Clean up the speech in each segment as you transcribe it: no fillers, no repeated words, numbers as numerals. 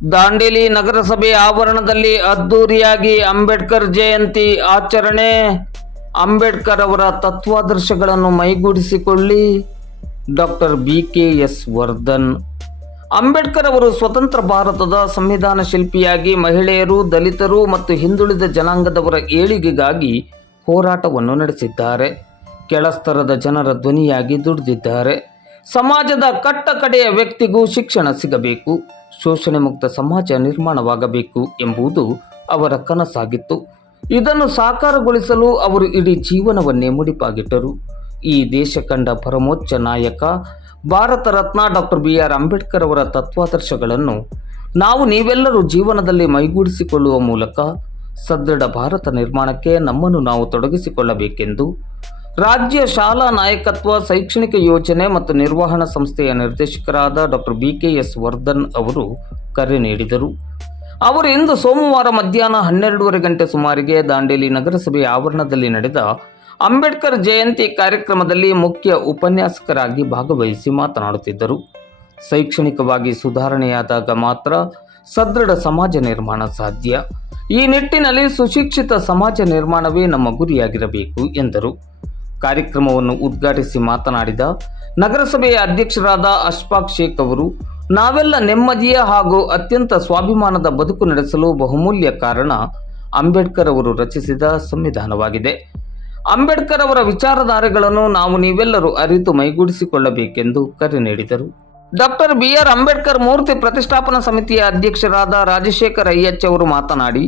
ದಾಂಡೇಲಿ ನಗರಸಭೆ ಆವರಣದಲ್ಲಿ ಅದ್ದೂರಿಯಾಗಿ ಅಂಬೇಡ್ಕರ್ ಜಯಂತಿ ಆಚರಣೆ. ಅಂಬೇಡ್ಕರ್ ಅವರ ತತ್ವಾದರ್ಶಗಳನ್ನು ಮೈಗೂಡಿಸಿಕೊಳ್ಳಿ. Doctor BKS Vardhan. ಅಂಬೇಡ್ಕರ್ ಅವರು ಸ್ವತಂತ್ರ ಭಾರತದ ಸಂವಿಧಾನ ಶಿಲ್ಪಿಯಾಗಿ ಮಹಿಳೆಯರು, ದಲಿತರು ಮತ್ತು ಹಿಂದುಳಿದ ಜನಾಂಗದವರ ಏಳಿಗೆಗಾಗಿ ಹೋರಾಟವನ್ನು ನಡೆಸಿದ್ದಾರೆ. ಕೆಳಸ್ತರದ ಜನರ ಧ್ವನಿಯಾಗಿ ದುಡಿದಿದ್ದಾರೆ. ಸಮಾಜದ ಕಟ್ಟ ಕಡೆಯ ವ್ಯಕ್ತಿಗೂ ಶಿಕ್ಷಣ ಸಿಗಬೇಕು, ಶೋಷಣೆ ಮುಕ್ತ ಸಮಾಜ ನಿರ್ಮಾಣವಾಗಬೇಕು ಎಂಬುದು ಅವರ ಕನಸಾಗಿತ್ತು. ಇದನ್ನು ಸಾಕಾರಗೊಳಿಸಲು ಅವರು ಇಡೀ ಜೀವನವನ್ನೇ ಮುಡಿಪಾಗಿಟ್ಟರು. ಈ ದೇಶ ಕಂಡ ಪರಮೋಚ್ಚ ನಾಯಕ ಭಾರತ ರತ್ನ ಡಾಕ್ಟರ್ BR ಅಂಬೇಡ್ಕರ್ ಅವರ ತತ್ವಾದರ್ಶಗಳನ್ನು ನೀವೆಲ್ಲರೂ ಜೀವನದಲ್ಲಿ ಮೈಗೂಡಿಸಿಕೊಳ್ಳುವ ಮೂಲಕ ಸದೃಢ ಭಾರತ ನಿರ್ಮಾಣಕ್ಕೆ ನಮ್ಮನ್ನು ನಾವು ತೊಡಗಿಸಿಕೊಳ್ಳಬೇಕೆಂದು ರಾಜ್ಯ ಶಾಲಾ ನಾಯಕತ್ವ ಶೈಕ್ಷಣಿಕ ಯೋಜನೆ ಮತ್ತು ನಿರ್ವಹಣಾ ಸಂಸ್ಥೆಯ ನಿರ್ದೇಶಕರಾದ ಡಾಕ್ಟರ್ BKS ವರ್ಧನ್ ಅವರು ಕರೆ ನೀಡಿದರು. ಅವರು ಇಂದು ಸೋಮವಾರ ಮಧ್ಯಾಹ್ನ 12:30 ಗಂಟೆ ಸುಮಾರಿಗೆ ದಾಂಡೇಲಿ ನಗರಸಭೆ ಆವರಣದಲ್ಲಿ ನಡೆದ ಅಂಬೇಡ್ಕರ್ ಜಯಂತಿ ಕಾರ್ಯಕ್ರಮದಲ್ಲಿ ಮುಖ್ಯ ಉಪನ್ಯಾಸಕರಾಗಿ ಭಾಗವಹಿಸಿ ಮಾತನಾಡುತ್ತಿದ್ದರು. ಶೈಕ್ಷಣಿಕವಾಗಿ ಸುಧಾರಣೆಯಾದಾಗ ಮಾತ್ರ ಸದೃಢ ಸಮಾಜ ನಿರ್ಮಾಣ ಸಾಧ್ಯ. ಈ ನಿಟ್ಟಿನಲ್ಲಿ ಸುಶಿಕ್ಷಿತ ಸಮಾಜ ನಿರ್ಮಾಣವೇ ನಮ್ಮ ಗುರಿಯಾಗಿರಬೇಕು ಎಂದರು. ಕಾರ್ಯಕ್ರಮವನ್ನು ಉದ್ಘಾಟಿಸಿ ಮಾತನಾಡಿದ ನಗರಸಭೆಯ ಅಧ್ಯಕ್ಷರಾದ ಅಶ್ಫಾಕ್ ಶೇಖ್ ಅವರು, ನಾವೆಲ್ಲ ನೆಮ್ಮದಿಯ ಹಾಗೂ ಅತ್ಯಂತ ಸ್ವಾಭಿಮಾನದ ಬದುಕು ನಡೆಸಲು ಬಹುಮೂಲ್ಯ ಕಾರಣ ಅಂಬೇಡ್ಕರ್ ಅವರು ರಚಿಸಿದ ಸಂವಿಧಾನವಾಗಿದೆ. ಅಂಬೇಡ್ಕರ್ ಅವರ ವಿಚಾರಧಾರೆಗಳನ್ನು ನೀವೆಲ್ಲರೂ ಅರಿತು ಮೈಗೂಡಿಸಿಕೊಳ್ಳಬೇಕೆಂದು ಕರೆ ನೀಡಿದರು. ಡಾಕ್ಟರ್ BR ಅಂಬೇಡ್ಕರ್ ಮೂರ್ತಿ ಪ್ರತಿಷ್ಠಾಪನಾ ಸಮಿತಿಯ ಅಧ್ಯಕ್ಷರಾದ ರಾಜಶೇಖರ್ ಅಯ್ಯಚ್ ಅವರು ಮಾತನಾಡಿ,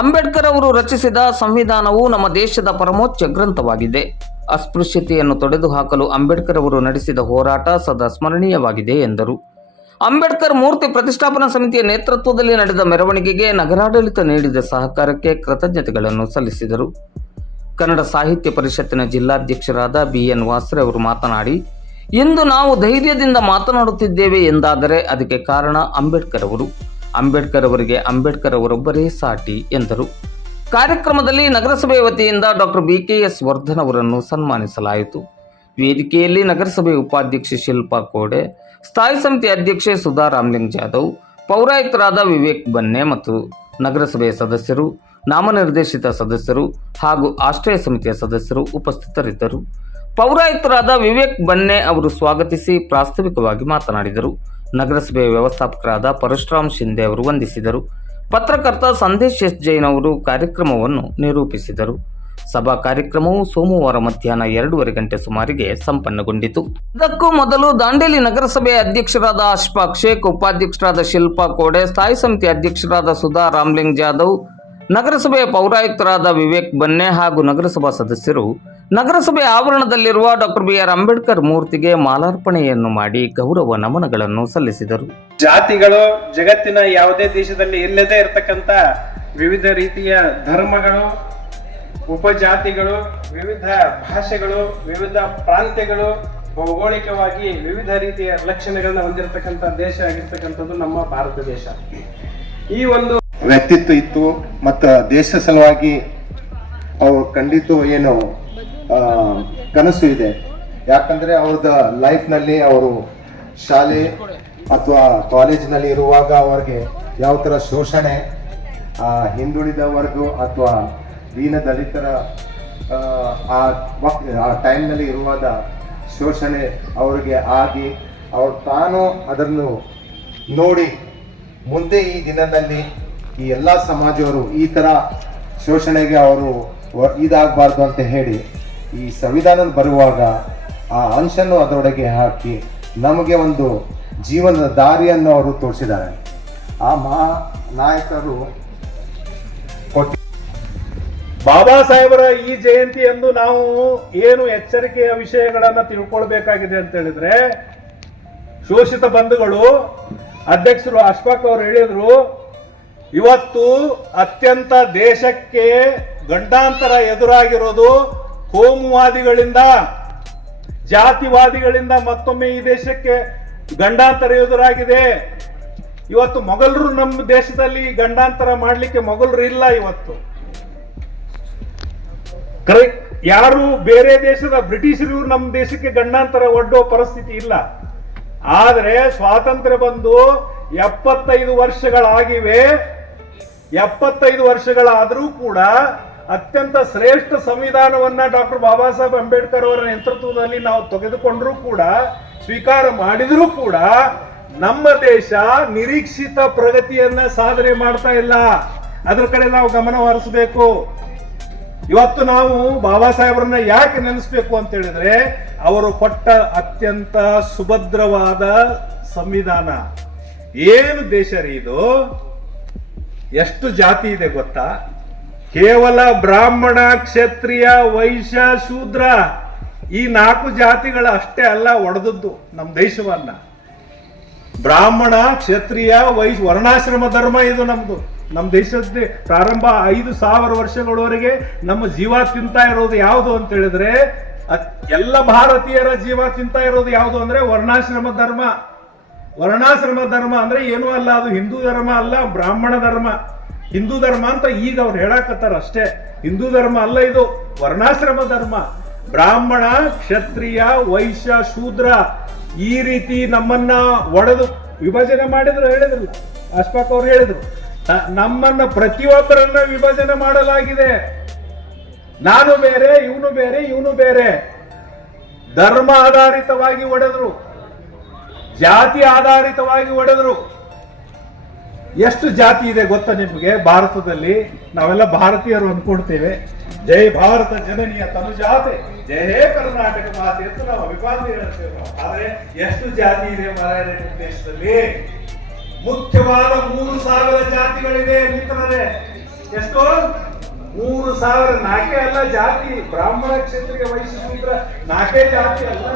ಅಂಬೇಡ್ಕರ್ ಅವರು ರಚಿಸಿದ ಸಂವಿಧಾನವು ನಮ್ಮ ದೇಶದ ಪರಮೋಚ್ಚ ಗ್ರಂಥವಾಗಿದೆ. ಅಸ್ಪೃಶ್ಯತೆಯನ್ನು ತೊಡೆದುಹಾಕಲು ಅಂಬೇಡ್ಕರ್ ಅವರು ನಡೆಸಿದ ಹೋರಾಟ ಸದಾ ಸ್ಮರಣೀಯವಾಗಿದೆ ಎಂದರು. ಅಂಬೇಡ್ಕರ್ ಮೂರ್ತಿ ಪ್ರತಿಷ್ಠಾಪನಾ ಸಮಿತಿಯ ನೇತೃತ್ವದಲ್ಲಿ ನಡೆದ ಮೆರವಣಿಗೆಗೆ ನಗರಾಡಳಿತ ನೀಡಿದ ಸಹಕಾರಕ್ಕೆ ಕೃತಜ್ಞತೆಗಳನ್ನು ಸಲ್ಲಿಸಿದರು. ಕನ್ನಡ ಸಾಹಿತ್ಯ ಪರಿಷತ್ತಿನ ಜಿಲ್ಲಾಧ್ಯಕ್ಷರಾದ BN ವಾಸ್ರೆ ಅವರು ಮಾತನಾಡಿ, ಇಂದು ನಾವು ಧೈರ್ಯದಿಂದ ಮಾತನಾಡುತ್ತಿದ್ದೇವೆ ಎಂದಾದರೆ ಅದಕ್ಕೆ ಕಾರಣ ಅಂಬೇಡ್ಕರ್ ಅವರು. ಅಂಬೇಡ್ಕರ್ ಅವರಿಗೆ ಅಂಬೇಡ್ಕರ್ ಅವರೊಬ್ಬರೇ ಸಾಟಿ ಎಂದರು. ಕಾರ್ಯಕ್ರಮದಲ್ಲಿ ನಗರಸಭೆ ವತಿಯಿಂದ ಡಾಕ್ಟರ್ BKS ವರ್ಧನ್ ಅವರನ್ನು ಸನ್ಮಾನಿಸಲಾಯಿತು. ವೇದಿಕೆಯಲ್ಲಿ ನಗರಸಭೆ ಉಪಾಧ್ಯಕ್ಷೆ ಶಿಲ್ಪಾ ಕೋಡೆ, ಸ್ಥಾಯಿ ಸಮಿತಿ ಅಧ್ಯಕ್ಷೆ ಸುಧಾ ರಾಮ್ಲಿಂಗ್ ಜಾಧವ್, ಪೌರಾಯುಕ್ತರಾದ ವಿವೇಕ್ ಬನ್ನೆ ಮತ್ತು ನಗರಸಭೆಯ ಸದಸ್ಯರು, ನಾಮನಿರ್ದೇಶಿತ ಸದಸ್ಯರು ಹಾಗೂ ಆಶ್ರಯ ಸಮಿತಿಯ ಸದಸ್ಯರು ಉಪಸ್ಥಿತರಿದ್ದರು. ಪೌರಾಯುಕ್ತರಾದ ವಿವೇಕ್ ಬನ್ನೆ ಅವರು ಸ್ವಾಗತಿಸಿ ಪ್ರಾಸ್ತಾವಿಕವಾಗಿ ಮಾತನಾಡಿದರು. ನಗರಸಭೆಯ ವ್ಯವಸ್ಥಾಪಕರಾದ ಪರಶುರಾಮ್ ಶಿಂದೆ ಅವರು ವಂದಿಸಿದರು. ಪತ್ರಕರ್ತ ಸಂದೇಶ್ S. ಜೈನ್ ಅವರು ಕಾರ್ಯಕ್ರಮವನ್ನು ನಿರೂಪಿಸಿದರು. ಸಭಾ ಕಾರ್ಯಕ್ರಮವು ಸೋಮವಾರ ಮಧ್ಯಾಹ್ನ 2:30 ಗಂಟೆ ಸುಮಾರಿಗೆ ಸಂಪನ್ನಗೊಂಡಿತು. ಇದಕ್ಕೂ ಮೊದಲು ದಾಂಡೇಲಿ ನಗರಸಭೆಯ ಅಧ್ಯಕ್ಷರಾದ ಅಶ್ಫಾಕ್ ಶೇಖ್, ಉಪಾಧ್ಯಕ್ಷರಾದ ಶಿಲ್ಪಾ ಕೋಡೆ, ಸ್ಥಾಯಿ ಸಮಿತಿ ಅಧ್ಯಕ್ಷರಾದ ಸುಧಾ ರಾಮ್ಲಿಂಗ್ ಜಾಧವ್, ನಗರಸಭೆಯ ಪೌರಾಯುಕ್ತರಾದ ವಿವೇಕ್ ಬನ್ನೆ ಹಾಗೂ ನಗರಸಭಾ ಸದಸ್ಯರು ನಗರಸಭೆ ಆವರಣದಲ್ಲಿರುವ ಡಾಕ್ಟರ್ BR ಅಂಬೇಡ್ಕರ್ ಮೂರ್ತಿಗೆ ಮಾಲಾರ್ಪಣೆಯನ್ನು ಮಾಡಿ ಗೌರವ ನಮನಗಳನ್ನು ಸಲ್ಲಿಸಿದರು. ಜಾತಿಗಳು ಜಗತ್ತಿನ ಯಾವುದೇ ದೇಶದಲ್ಲಿ ಇಲ್ಲದೆ ಇರತಕ್ಕಂತ ವಿವಿಧ ರೀತಿಯ ಧರ್ಮಗಳು, ಉಪಜಾತಿಗಳು, ವಿವಿಧ ಭಾಷೆಗಳು, ವಿವಿಧ ಪ್ರಾಂತ್ಯಗಳು, ಭೌಗೋಳಿಕವಾಗಿ ವಿವಿಧ ರೀತಿಯ ಲಕ್ಷಣಗಳನ್ನ ಹೊಂದಿರತಕ್ಕಂತ ದೇಶ ಆಗಿರ್ತಕ್ಕಂಥದ್ದು ನಮ್ಮ ಭಾರತ ದೇಶ. ಈ ಒಂದು ವ್ಯಕ್ತಿತ್ವ ಇತ್ತು ಮತ್ತು ದೇಶ ಸಲುವಾಗಿ ಅವ್ರು ಕಂಡಿದ್ದು ಏನು ಕನಸು ಇದೆ. ಯಾಕಂದ್ರೆ ಅವ್ರದ ಲೈಫ್ನಲ್ಲಿ ಅವರು ಶಾಲೆ ಅಥವಾ ಕಾಲೇಜಿನಲ್ಲಿ ಇರುವಾಗ ಅವ್ರಿಗೆ ಯಾವ ಥರ ಶೋಷಣೆ, ಹಿಂದುಳಿದ ವರ್ಗ ಅಥವಾ ದೀನ ದಲಿತರ ಆ ಟೈಮ್ನಲ್ಲಿ ಇರುವಾಗ ಶೋಷಣೆ ಅವ್ರಿಗೆ ಆಗಿ ಅವ್ರು ತಾನು ಅದನ್ನು ನೋಡಿ ಮುಂದೆ ಈ ದಿನದಲ್ಲಿ ಈ ಎಲ್ಲ ಸಮಾಜವರು ಈ ಥರ ಶೋಷಣೆಗೆ ಅವರು ಇದಾಗಬಾರ್ದು ಅಂತ ಹೇಳಿ ಈ ಸಂವಿಧಾನ ಬರುವಾಗ ಆ ಅಂಶನ್ನು ಅದರೊಳಗೆ ಹಾಕಿ ನಮಗೆ ಒಂದು ಜೀವನದ ದಾರಿಯನ್ನು ಅವರು ತೋರಿಸಿದ್ದಾರೆ. ಆ ಮಹಾ ನಾಯಕರು ಬಾಬಾ ಸಾಹೇಬರ ಈ ಜಯಂತಿಯಂದು ನಾವು ಏನು ಎಚ್ಚರಿಕೆಯ ವಿಷಯಗಳನ್ನ ತಿಳ್ಕೊಳ್ಬೇಕಾಗಿದೆ ಅಂತ ಹೇಳಿದ್ರೆ, ಶೋಷಿತ ಬಂಧುಗಳು ಅಧ್ಯಕ್ಷರು ಅಶ್ಫಾಕ್ ಅವರು ಹೇಳಿದ್ರು, ಇವತ್ತು ಅತ್ಯಂತ ದೇಶಕ್ಕೆ ಗಂಡಾಂತರ ಎದುರಾಗಿರೋದು ಕೋಮುವಾದಿಗಳಿಂದ, ಜಾತಿವಾದಿಗಳಿಂದ ಮತ್ತೊಮ್ಮೆ ಈ ದೇಶಕ್ಕೆ ಗಂಡಾಂತರ ಎದುರಾಗಿದೆ. ಇವತ್ತು ಮೊಘಲರು ನಮ್ಮ ದೇಶದಲ್ಲಿ ಗಂಡಾಂತರ ಮಾಡಲಿಕ್ಕೆ ಮೊಘಲರು ಇಲ್ಲ. ಇವತ್ತು ಯಾರು ಬೇರೆ ದೇಶದ ಬ್ರಿಟಿಷರು ನಮ್ಮ ದೇಶಕ್ಕೆ ಗಂಡಾಂತರ ಒಡ್ಡೋ ಪರಿಸ್ಥಿತಿ ಇಲ್ಲ. ಆದರೆ ಸ್ವಾತಂತ್ರ್ಯ ಬಂದು 75 ವರ್ಷಗಳಾಗಿವೆ. 75 ವರ್ಷಗಳಾದರೂ ಕೂಡ ಅತ್ಯಂತ ಶ್ರೇಷ್ಠ ಸಂವಿಧಾನವನ್ನ ಡಾಕ್ಟರ್ ಬಾಬಾ ಸಾಹೇಬ್ ಅಂಬೇಡ್ಕರ್ ಅವರ ನೇತೃತ್ವದಲ್ಲಿ ನಾವು ತೆಗೆದುಕೊಂಡರೂ ಕೂಡ, ಸ್ವೀಕಾರ ಮಾಡಿದರೂ ಕೂಡ ನಮ್ಮ ದೇಶ ನಿರೀಕ್ಷಿತ ಪ್ರಗತಿಯನ್ನ ಸಾಧನೆ ಮಾಡ್ತಾ ಇಲ್ಲ. ಅದ್ರ ಕಡೆ ನಾವು ಗಮನ ಹರಿಸಬೇಕು. ಇವತ್ತು ನಾವು ಬಾಬಾ ಸಾಹೇಬ್ರನ್ನ ಯಾಕೆ ನೆನೆಸ್ಬೇಕು ಅಂತ ಹೇಳಿದ್ರೆ, ಅವರು ಕೊಟ್ಟ ಅತ್ಯಂತ ಸುಭದ್ರವಾದ ಸಂವಿಧಾನ. ಏನು ದೇಶ ರೀ ಇದು? ಎಷ್ಟು ಜಾತಿ ಇದೆ ಗೊತ್ತಾ? ಕೇವಲ ಬ್ರಾಹ್ಮಣ, ಕ್ಷತ್ರಿಯ, ವೈಶ್ಯ, ಶೂದ್ರ ಈ 4 ಜಾತಿಗಳ ಅಷ್ಟೇ ಅಲ್ಲ ಒಡೆದದ್ದು ನಮ್ಮ ದೇಶವನ್ನ. ಬ್ರಾಹ್ಮಣ, ಕ್ಷತ್ರಿಯ, ವೈಶ್ಯ, ವರ್ಣಾಶ್ರಮ ಧರ್ಮ ಇದು ನಮ್ದು. ನಮ್ಮ ದೇಶದ ಪ್ರಾರಂಭ 5,000 ವರ್ಷಗಳವರೆಗೆ ನಮ್ಮ ಜೀವ ತಿಂತಾ ಇರೋದು ಯಾವುದು ಅಂತ ಹೇಳಿದ್ರೆ, ಎಲ್ಲ ಭಾರತೀಯರ ಜೀವ ತಿಂತಾ ಇರೋದು ಯಾವುದು ಅಂದ್ರೆ ವರ್ಣಾಶ್ರಮ ಧರ್ಮ. ವರ್ಣಾಶ್ರಮ ಧರ್ಮ ಅಂದ್ರೆ ಏನೂ ಅಲ್ಲ, ಅದು ಹಿಂದೂ ಧರ್ಮ ಅಲ್ಲ, ಬ್ರಾಹ್ಮಣ ಧರ್ಮ. ಹಿಂದೂ ಧರ್ಮ ಅಂತ ಈಗ ಅವ್ರು ಹೇಳಕತ್ತಾರ ಅಷ್ಟೇ. ಹಿಂದೂ ಧರ್ಮ ಅಲ್ಲ ಇದು, ವರ್ಣಾಶ್ರಮ ಧರ್ಮ. ಬ್ರಾಹ್ಮಣ, ಕ್ಷತ್ರಿಯ, ವೈಶ್ಯ, ಶೂದ್ರ ಈ ರೀತಿ ನಮ್ಮನ್ನ ಒಡೆದು ವಿಭಜನೆ ಮಾಡಿದ್ರು. ಹೇಳಿದ್ರು ಅಶ್ಫಾಕ್ ಅವ್ರು ಹೇಳಿದ್ರು, ನಮ್ಮನ್ನ ಪ್ರತಿಯೊಬ್ಬರನ್ನ ವಿಭಜನೆ ಮಾಡಲಾಗಿದೆ. ನಾನು ಬೇರೆ, ಇವನು ಬೇರೆ, ಇವನು ಬೇರೆ. ಧರ್ಮ ಆಧಾರಿತವಾಗಿ ಒಡೆದ್ರು, ಜಾತಿ ಆಧಾರಿತವಾಗಿ ಒಡೆದ್ರು. ಎಷ್ಟು ಜಾತಿ ಇದೆ ಗೊತ್ತಾ ನಿಮಗೆ ಭಾರತದಲ್ಲಿ? ನಾವೆಲ್ಲ ಭಾರತೀಯರು ಅನ್ಕೊಳ್ತೇವೆ. ಜೈ ಭಾರತ ಜನನಿಯ ತನುಜಾತೆ, ಜಯ ಹೇ ಕರ್ನಾಟಕ ಮಾತೆ ಅಂತ ನಾವು ಅಭಿವಾದನೆ ಹೇಳ್ತೇವೆ. ಆದ್ರೆ ಎಷ್ಟು ಜಾತಿ ಇದೆ ಮಾರಾಯ ದೇಶದಲ್ಲಿ? ಮುಖ್ಯವಾದ 3,000 ಜಾತಿಗಳಿವೆ ಮಿತ್ರರೇ. ಎಷ್ಟು? 3,000. 4 ಅಲ್ಲ ಜಾತಿ. ಬ್ರಾಹ್ಮಣ, ಕ್ಷತ್ರಿಯ, ವೈಶ್ಯ, ಶೂದ್ರ 4 ಜಾತಿ ಅಲ್ಲ,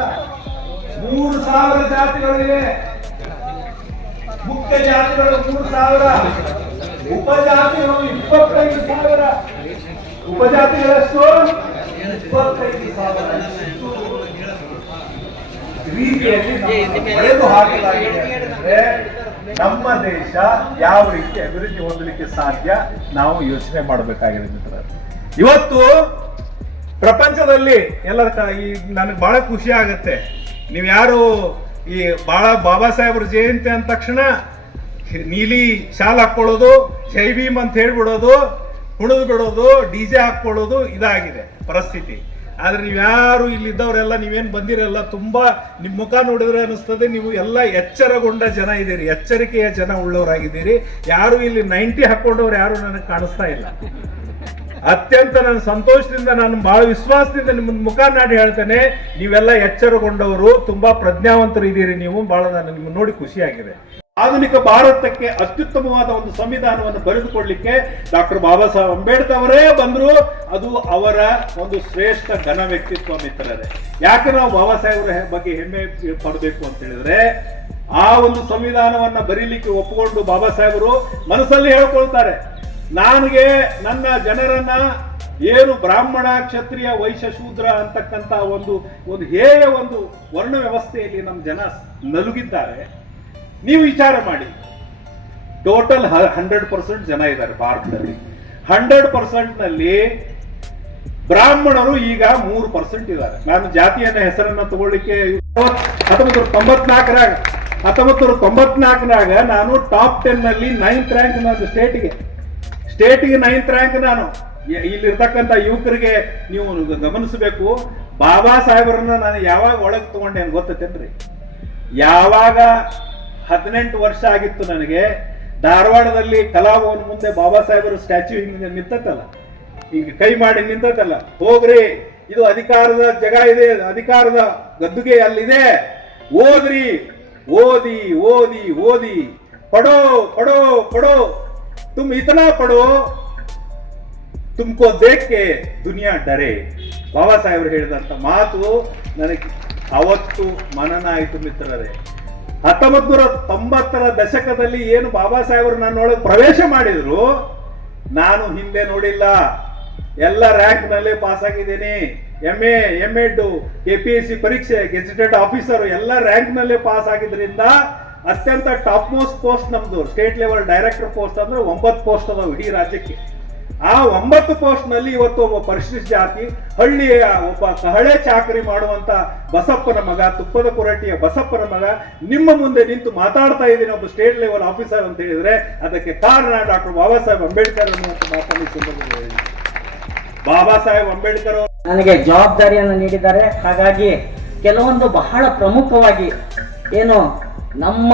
3,000 ಜಾತಿಗಳಿವೆ. ಮುಖ್ಯ ಜಾತಿಗಳು 3,000, ಉಪಜಾತಿಗಳು 25,000. ಉಪಜಾತಿಗಳಷ್ಟು 25,000 ರೀತಿಯಲ್ಲಿ ಬರೆದು ಹಾಕಲಾಗಿದೆ. ಅಂದ್ರೆ ನಮ್ಮ ದೇಶ ಯಾವ ರೀತಿ ಅಭಿವೃದ್ಧಿ ಹೊಂದಲಿಕ್ಕೆ ಸಾಧ್ಯ ನಾವು ಯೋಚನೆ ಮಾಡಬೇಕಾಗಿದೆ ಮಿತ್ರರೇ. ಇವತ್ತು ಪ್ರಪಂಚದಲ್ಲಿ ಎಲ್ಲರ ನನಗೆ ಬಹಳ ಖುಷಿ ಆಗತ್ತೆ. ನೀವು ಯಾರು ಈ ಬಾಬಾ ಸಾಹೇಬ್ರ ಜಯಂತಿ ಅಂದ ತಕ್ಷಣ ನೀಲಿ ಶಾಲ್ ಹಾಕೊಳ್ಳೋದು, ಜೈ ಭೀಮ್ ಅಂತ ಹೇಳ್ಬಿಡೋದು, ಕುಣಿದು ಬಿಡೋದು, DJ ಹಾಕೊಳ್ಳೋದು ಇದಾಗಿದೆ ಪರಿಸ್ಥಿತಿ. ಆದ್ರೆ ನೀವ್ಯಾರು ಇಲ್ಲಿದ್ದವರೆಲ್ಲ ನೀವೇನು ಬಂದಿರಲ್ಲ, ತುಂಬಾ ನಿಮ್ಮ ಮುಖ ನೋಡಿದ್ರೆ ಅನಿಸ್ತದೆ ನೀವು ಎಲ್ಲ ಎಚ್ಚರಗೊಂಡ ಜನ ಇದ್ದೀರಿ, ಎಚ್ಚರಿಕೆಯ ಜನ ಉಳ್ಳವರಾಗಿದ್ದೀರಿ. ಯಾರು ಇಲ್ಲಿ 90 ಹಾಕೊಂಡವ್ರು ಯಾರು ನನಗೆ ಕಾಣಿಸ್ತಾ ಇಲ್ಲ. ಅತ್ಯಂತ ನಾನು ಸಂತೋಷದಿಂದ, ನಾನು ಬಹಳ ವಿಶ್ವಾಸದಿಂದ ನಿಮ್ಮ ಮುಖ ನಾಡಿ ಹೇಳ್ತೇನೆ, ನೀವೆಲ್ಲ ಎಚ್ಚರಗೊಂಡವರು, ತುಂಬಾ ಪ್ರಜ್ಞಾವಂತರು ಇದ್ದೀರಿ ನೀವು. ಬಹಳ ನಾನು ನಿಮ್ಮನ್ನು ನೋಡಿ ಖುಷಿಯಾಗಿದೆ. ಆಧುನಿಕ ಭಾರತಕ್ಕೆ ಅತ್ಯುತ್ತಮವಾದ ಒಂದು ಸಂವಿಧಾನವನ್ನು ಬರೆದುಕೊಳ್ಳಿಕ್ಕೆ ಡಾಕ್ಟರ್ ಬಾಬಾ ಸಾಹೇಬ್ ಅಂಬೇಡ್ಕರ್ ಅವರೇ ಬಂದ್ರು. ಅದು ಅವರ ಒಂದು ಶ್ರೇಷ್ಠ ಘನ ವ್ಯಕ್ತಿತ್ವ ಮಿತ್ರರೇ. ಯಾಕೆ ನಾವು ಬಾಬಾ ಸಾಹೇಬ್ರ ಬಗ್ಗೆ ಹೆಮ್ಮೆ ಪಡಬೇಕು ಅಂತ ಹೇಳಿದ್ರೆ, ಆ ಒಂದು ಸಂವಿಧಾನವನ್ನ ಬರೀಲಿಕ್ಕೆ ಒಪ್ಪಿಕೊಂಡು ಬಾಬಾ ಸಾಹೇಬರು ಮನಸ್ಸಲ್ಲಿ ಹೇಳ್ಕೊಳ್ತಾರೆ, ನನಗೆ ನನ್ನ ಜನರನ್ನ ಏನು ಬ್ರಾಹ್ಮಣ, ಕ್ಷತ್ರಿಯ, ವೈಶ್ಯ, ಶೂದ್ರ ಅಂತಕ್ಕಂಥ ಒಂದು ಹೇಯ ಒಂದು ವರ್ಣ ವ್ಯವಸ್ಥೆಯಲ್ಲಿ ನಮ್ಮ ಜನ ನಲುಗಿದ್ದಾರೆ. ನೀವು ವಿಚಾರ ಮಾಡಿ, ಟೋಟಲ್ 100% ಜನ ಇದ್ದಾರೆ ಭಾರತದಲ್ಲಿ. 100% ನಲ್ಲಿ ಬ್ರಾಹ್ಮಣರು ಈಗ 3% ಇದ್ದಾರೆ. ನಾನು ಜಾತಿಯನ್ನ ಹೆಸರನ್ನ ತಗೊಳ್ಳಿಕ್ಕೆ 1994 ನಾನು ಟಾಪ್ 10 ನಲ್ಲಿ 9th ರ್ಯಾಂಕ್ ನಾನು ಸ್ಟೇಟಿಗೆ 9th ರ್ಯಾಂಕ್ ನಾನು. ಇಲ್ಲಿರ್ತಕ್ಕಂಥ ಯುವಕರಿಗೆ ನೀವು ಗಮನಿಸಬೇಕು, ಬಾಬಾ ಸಾಹೇಬರನ್ನ ನಾನು ಯಾವಾಗ ಒಳಗೆ ತಗೊಂಡೆ ಗೊತ್ತೇನ್ರಿ? ಯಾವಾಗ 18 ವರ್ಷ ಆಗಿತ್ತು ನನಗೆ, ಧಾರವಾಡದಲ್ಲಿ ಕಲಾಭವನ ಮುಂದೆ ಬಾಬಾ ಸಾಹೇಬರ ಸ್ಟ್ಯಾಚ್ಯೂ ಹಿಂಗೆ ನಿಂತಲ್ಲ, ಈಗ ಕೈ ಮಾಡಿ ನಿಂತಲ್ಲ, ಹೋಗ್ರಿ ಇದು ಅಧಿಕಾರದ ಜಾಗ ಇದೆ, ಅಧಿಕಾರದ ಗದ್ದುಗೆ ಅಲ್ಲಿದೆ, ಓದ್ರಿ, ಓದಿ ಓದಿ ಓದಿ, ಪಡೋ ಪಡೋ ಪಡೋ, ತುಮ್ ಇತನಾ ಪಡೋ ತುಮ್ಕೋ ದೇಖ್ಕೆ ದುನಿಯಾ ಡರೆ. ಬಾಬಾ ಸಾಹೇಬರು ಹೇಳಿದಂತ ಮಾತು ನನಗೆ ಅವತ್ತು ಮನನ ಆಯಿತು ಮಿತ್ರರೇ. 1990ರ ದಶಕದಲ್ಲಿ ಏನು ಬಾಬಾ ಸಾಹೇಬರು ನನ್ನೊಳಗೆ ಪ್ರವೇಶ ಮಾಡಿದ್ರು, ನಾನು ಹಿಂದೆ ನೋಡಿಲ್ಲ. ಎಲ್ಲ ರ್ಯಾಂಕ್ ನಲ್ಲೇ ಪಾಸ್ ಆಗಿದ್ದೇನೆ. MA, MEd, KPSC ಪರೀಕ್ಷೆ, ಗೆಜೆಟೆಡ್ ಆಫೀಸರ್ ಎಲ್ಲ ರ್ಯಾಂಕ್ ನಲ್ಲೇ ಪಾಸ್ ಆಗಿದ್ರಿಂದ ಅತ್ಯಂತ ಟಾಪ್ ಮೋಸ್ಟ್ ಪೋಸ್ಟ್ ನಮ್ದು ಸ್ಟೇಟ್ ಲೆವೆಲ್ ಡೈರೆಕ್ಟರ್ ಪೋಸ್ಟ್ ಅಂದ್ರೆ 9 ಪೋಸ್ಟ್ ಅದಾವ ಇಡೀ ರಾಜ್ಯಕ್ಕೆ. ಆ 9 ಪೋಸ್ಟ್ನಲ್ಲಿ ಇವತ್ತು ಒಬ್ಬ ಪರಿಶಿಷ್ಟ ಜಾತಿ ಹಳ್ಳಿಯ ಒಬ್ಬ ಕಹಳೆ ಚಾಕರಿ ಮಾಡುವಂತ ಬಸಪ್ಪನ ಮಗ, ತುಪ್ಪದ ಕೊರಟಿಯ ಬಸಪ್ಪನ ಮಗ ನಿಮ್ಮ ಮುಂದೆ ನಿಂತು ಮಾತಾಡ್ತಾ ಇದ್ದೀನಿ ಒಬ್ಬ ಸ್ಟೇಟ್ ಲೆವೆಲ್ ಆಫೀಸರ್ ಅಂತ ಹೇಳಿದ್ರೆ ಅದಕ್ಕೆ ಕಾರಣ ಡಾಕ್ಟರ್ ಬಾಬಾ ಸಾಹೇಬ್ ಅಂಬೇಡ್ಕರ್ ಅನ್ನುವಂಥ ಮಾತನ್ನು ಸಂದರ್ಭದಲ್ಲಿ ಹೇಳಿ. ಬಾಬಾ ಸಾಹೇಬ್ ಅಂಬೇಡ್ಕರ್ ಅವರು ನನಗೆ ಜವಾಬ್ದಾರಿಯನ್ನು ನೀಡಿದ್ದಾರೆ. ಹಾಗಾಗಿ ಕೆಲವೊಂದು ಬಹಳ ಪ್ರಮುಖವಾಗಿ ಏನು ನಮ್ಮ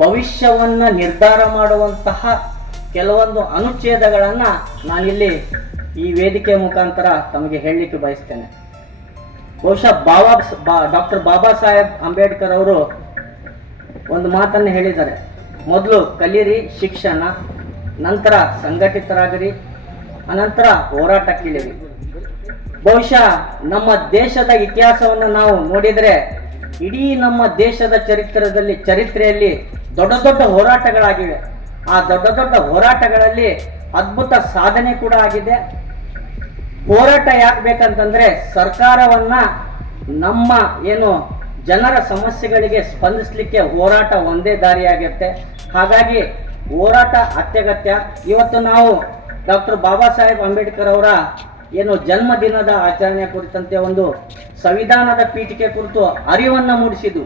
ಭವಿಷ್ಯವನ್ನ ನಿರ್ಧಾರ ಮಾಡುವಂತಹ ಕೆಲವೊಂದು ಅನುಚ್ಛೇದಗಳನ್ನ ನಾನಿಲ್ಲಿ ಈ ವೇದಿಕೆ ಮುಖಾಂತರ ತಮಗೆ ಹೇಳಲಿಕ್ಕೆ ಬಯಸ್ತೇನೆ. ಬಹುಶಃ ಡಾಕ್ಟರ್ ಬಾಬಾ ಸಾಹೇಬ್ ಅಂಬೇಡ್ಕರ್ ಅವರು ಒಂದು ಮಾತನ್ನು ಹೇಳಿದ್ದಾರೆ, ಮೊದಲು ಕಲೀರಿ ಶಿಕ್ಷಣ, ನಂತರ ಸಂಘಟಿತರಾಗಿರಿ, ಅನಂತರ ಹೋರಾಟಕ್ಕಿಳಿರಿ. ಬಹುಶಃ ನಮ್ಮ ದೇಶದ ಇತಿಹಾಸವನ್ನು ನಾವು ನೋಡಿದರೆ ಇಡೀ ನಮ್ಮ ದೇಶದ ಚರಿತ್ರೆಯಲ್ಲಿ ದೊಡ್ಡ ದೊಡ್ಡ ಹೋರಾಟಗಳಾಗಿವೆ. ಆ ದೊಡ್ಡ ದೊಡ್ಡ ಹೋರಾಟಗಳಲ್ಲಿ ಅದ್ಭುತ ಸಾಧನೆ ಕೂಡ ಆಗಿದೆ. ಹೋರಾಟ ಯಾಕೆ ಬೇಕಂತಂದ್ರೆ ಸರ್ಕಾರವನ್ನ ನಮ್ಮ ಏನು ಜನರ ಸಮಸ್ಯೆಗಳಿಗೆ ಸ್ಪಂದಿಸಲಿಕ್ಕೆ ಹೋರಾಟ ಒಂದೇ ದಾರಿಯಾಗಿರುತ್ತೆ. ಹಾಗಾಗಿ ಹೋರಾಟ ಅತ್ಯಗತ್ಯ. ಇವತ್ತು ನಾವು ಡಾಕ್ಟರ್ ಬಾಬಾ ಸಾಹೇಬ್ ಅಂಬೇಡ್ಕರ್ ಅವರ ಏನು ಜನ್ಮದಿನದ ಆಚರಣೆ ಕುರಿತಂತೆ ಒಂದು ಸಂವಿಧಾನದ ಪೀಠಿಕೆ ಕುರಿತು ಅರಿವನ್ನು ಮೂಡಿಸಿದ್ದು,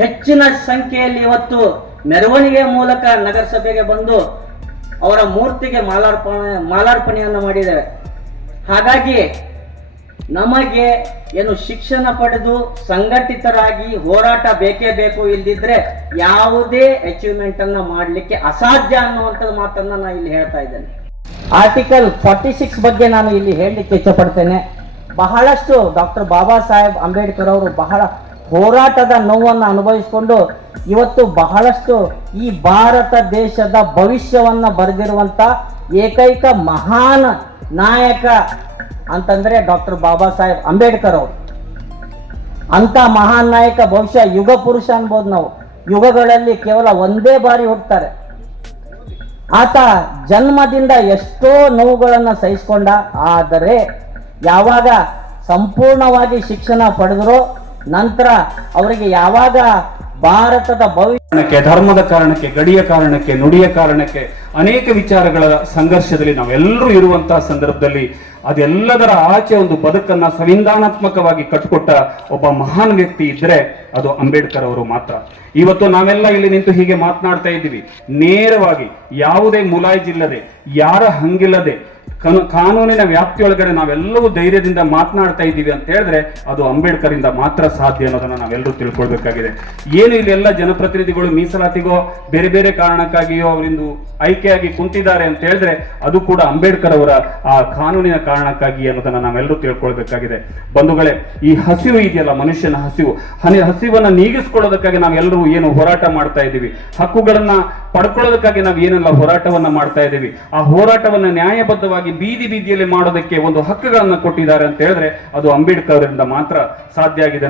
ಹೆಚ್ಚಿನ ಸಂಖ್ಯೆಯಲ್ಲಿ ಇವತ್ತು ಮೆರವಣಿಗೆಯ ಮೂಲಕ ನಗರಸಭೆಗೆ ಬಂದು ಅವರ ಮೂರ್ತಿಗೆ ಮಾಲಾರ್ಪಣೆಯನ್ನು ಮಾಡಿದ್ದೇವೆ. ಹಾಗಾಗಿ ನಮಗೆ ಏನು ಶಿಕ್ಷಣ ಪಡೆದು ಸಂಘಟಿತರಾಗಿ ಹೋರಾಟ ಬೇಕೇ ಬೇಕು, ಇಲ್ದಿದ್ರೆ ಯಾವುದೇ ಅಚೀವ್ಮೆಂಟ್ ಅನ್ನ ಮಾಡಲಿಕ್ಕೆ ಅಸಾಧ್ಯ ಅನ್ನುವಂಥ ಮಾತನ್ನ ನಾನು ಇಲ್ಲಿ ಹೇಳ್ತಾ ಇದ್ದೇನೆ. ಆರ್ಟಿಕಲ್ 46 ಬಗ್ಗೆ ನಾನು ಇಲ್ಲಿ ಹೇಳಲಿಕ್ಕೆ ಇಷ್ಟಪಡ್ತೇನೆ. ಬಹಳಷ್ಟು ಡಾಕ್ಟರ್ ಬಾಬಾ ಸಾಹೇಬ್ ಅಂಬೇಡ್ಕರ್ ಅವರು ಬಹಳ ಹೋರಾಟದ ನೋವನ್ನು ಅನುಭವಿಸಿಕೊಂಡು ಇವತ್ತು ಬಹಳಷ್ಟು ಈ ಭಾರತ ದೇಶದ ಭವಿಷ್ಯವನ್ನ ಬರೆದಿರುವಂತ ಏಕೈಕ ಮಹಾನ್ ನಾಯಕ ಅಂತಂದ್ರೆ ಡಾಕ್ಟರ್ ಬಾಬಾ ಸಾಹೇಬ್ ಅಂಬೇಡ್ಕರ್ ಅವರು. ಅಂತ ಮಹಾನ್ ನಾಯಕ ಬಹುಶಃ ಯುಗ ಪುರುಷ ಅನ್ಬೋದು ನಾವು. ಯುಗಗಳಲ್ಲಿ ಕೇವಲ ಒಂದೇ ಬಾರಿ ಹುಟ್ಟುತ್ತಾರೆ. ಆತ ಜನ್ಮದಿಂದ ಎಷ್ಟೋ ನೋವುಗಳನ್ನು ಸಹಿಸಿಕೊಂಡ. ಆದರೆ ಯಾವಾಗ ಸಂಪೂರ್ಣವಾಗಿ ಶಿಕ್ಷಣ ಪಡೆದರೋ ನಂತರ ಅವರಿಗೆ ಯಾವಾಗ ಭಾರತದ ಭವಿಷ್ಯ, ಧರ್ಮದ ಕಾರಣಕ್ಕೆ, ಗಡಿಯ ಕಾರಣಕ್ಕೆ, ನುಡಿಯ ಕಾರಣಕ್ಕೆ ಅನೇಕ ವಿಚಾರಗಳ ಸಂಘರ್ಷದಲ್ಲಿ ನಾವೆಲ್ಲರೂ ಇರುವಂತಹ ಸಂದರ್ಭದಲ್ಲಿ ಅದೆಲ್ಲದರ ಆಚೆ ಒಂದು ಬದುಕನ್ನ ಸಂವಿಧಾನಾತ್ಮಕವಾಗಿ ಕಟ್ಟಿಕೊಟ್ಟ ಒಬ್ಬ ಮಹಾನ್ ವ್ಯಕ್ತಿ ಇದ್ರೆ ಅದು ಅಂಬೇಡ್ಕರ್ ಅವರು ಮಾತ್ರ. ಇವತ್ತು ನಾವೆಲ್ಲ ಇಲ್ಲಿ ನಿಂತು ಹೀಗೆ ಮಾತನಾಡ್ತಾ ಇದ್ದೀವಿ, ನೇರವಾಗಿ ಯಾವುದೇ ಮುಲಾಯಿಜಿಲ್ಲದೆ, ಯಾರ ಹಂಗಿಲ್ಲದೆ, ಕಾನೂನಿನ ವ್ಯಾಪ್ತಿಯೊಳಗಡೆ ನಾವೆಲ್ಲವೂ ಧೈರ್ಯದಿಂದ ಮಾತನಾಡ್ತಾ ಇದ್ದೀವಿ ಅಂತ ಹೇಳಿದ್ರೆ ಅದು ಅಂಬೇಡ್ಕರ್ ಇಂದ ಮಾತ್ರ ಸಾಧ್ಯ ಅನ್ನೋದನ್ನ ನಾವೆಲ್ಲರೂ ತಿಳ್ಕೊಳ್ಬೇಕಾಗಿದೆ. ಏನು ಇಲ್ಲೆಲ್ಲ ಜನಪ್ರತಿನಿಧಿಗಳು ಮೀಸಲಾತಿಗೋ ಬೇರೆ ಬೇರೆ ಕಾರಣಕ್ಕಾಗಿಯೋ ಅವರಿಂದು ಆಯ್ಕೆಯಾಗಿ ಕುಂತಿದ್ದಾರೆ ಅಂತ ಹೇಳಿದ್ರೆ ಅದು ಕೂಡ ಅಂಬೇಡ್ಕರ್ ಅವರ ಆ ಕಾನೂನಿನ ಕಾರಣಕ್ಕಾಗಿ ಅನ್ನೋದನ್ನ ನಾವೆಲ್ಲರೂ ತಿಳ್ಕೊಳ್ಬೇಕಾಗಿದೆ. ಬಂಧುಗಳೇ, ಈ ಹಸಿವು ಇದೆಯಲ್ಲ, ಮನುಷ್ಯನ ಹಸಿವು, ಹಸಿವನ್ನ ನೀಗಿಸ್ಕೊಳ್ಳೋದಕ್ಕಾಗಿ ನಾವೆಲ್ಲರೂ ಏನು ಹೋರಾಟ ಮಾಡ್ತಾ ಇದ್ದೀವಿ, ಹಕ್ಕುಗಳನ್ನ ಪಡ್ಕೊಳ್ಳೋದಕ್ಕಾಗಿ ನಾವು ಏನೆಲ್ಲ ಹೋರಾಟವನ್ನ ಮಾಡ್ತಾ ಇದ್ದೀವಿ, ಆ ಹೋರಾಟವನ್ನ ನ್ಯಾಯಬದ್ಧವಾಗಿ ಬೀದಿ ಬೀದಿಯಲ್ಲಿ ಮಾಡೋದಕ್ಕೆ ಒಂದು ಹಕ್ಕುಗಳನ್ನ ಕೊಟ್ಟಿದ್ದಾರೆ ಅಂತ ಹೇಳಿದ್ರೆ ಅದು ಅಂಬೇಡ್ಕರ್ ಅವರಿಂದ ಮಾತ್ರ ಸಾಧ್ಯ ಆಗಿದೆ.